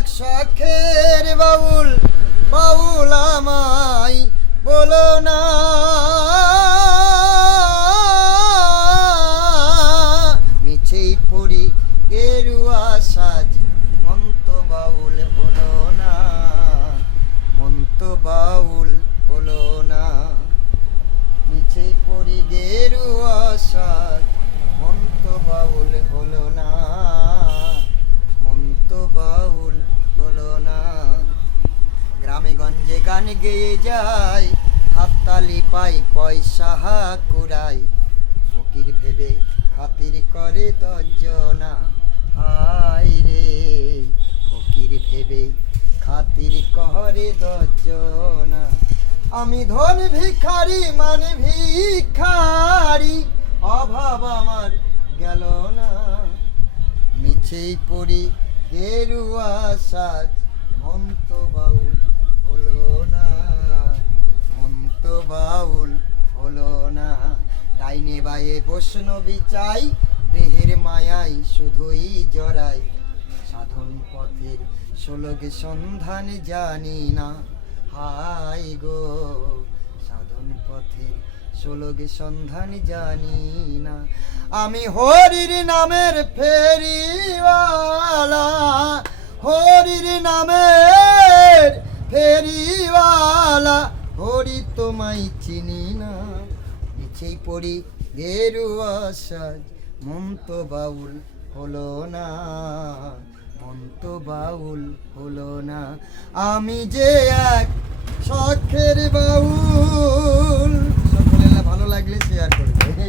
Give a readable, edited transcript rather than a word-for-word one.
এক শখের বাউল বাউল আমায় বলো না মিছেই পড়ি গেরুয়া সাজ মন তো বাউল হলো না মন তো বাউল হলো না মিছেই পড়ি গেরুয়া সাজ মন তো বাউল হলো না মন তো বাউল হলো না গ্রামে গঞ্জে গান গেয়ে যায় হাততালি পাই পয়সা কুড়াই ফকির ভেবে খাতির করে দশজনা হায় রে ফকির ভেবে খাতির করে দশজনা আমি ধন ভিখারি মানে ভিখারি অভাব আমার গেল না মিছেই পড়ি গেরুয়া সাজ মন তো বাউল হলো না মন তো বাউল হলো না ডাইনে বায়ে বৈষ্ণবী চাই দেহের মায়াই শুধুই জড়াই সাধন পথের সোলগে সন্ধান জানি না হাই গো সাধন পথের সোলগে সন্ধান জানি না আমি হরির নামের ফেরিওয়ালা হরির নামের ফেরিওয়ালা হরি তোমায় চিনি না মিছেই পড়ি গেরুয়া সাজ মন তো বাউল হলো না মন তো বাউল হলো না আমি যে এক শখের বাউল সকলের ভালো লাগলে শেয়ার করবে।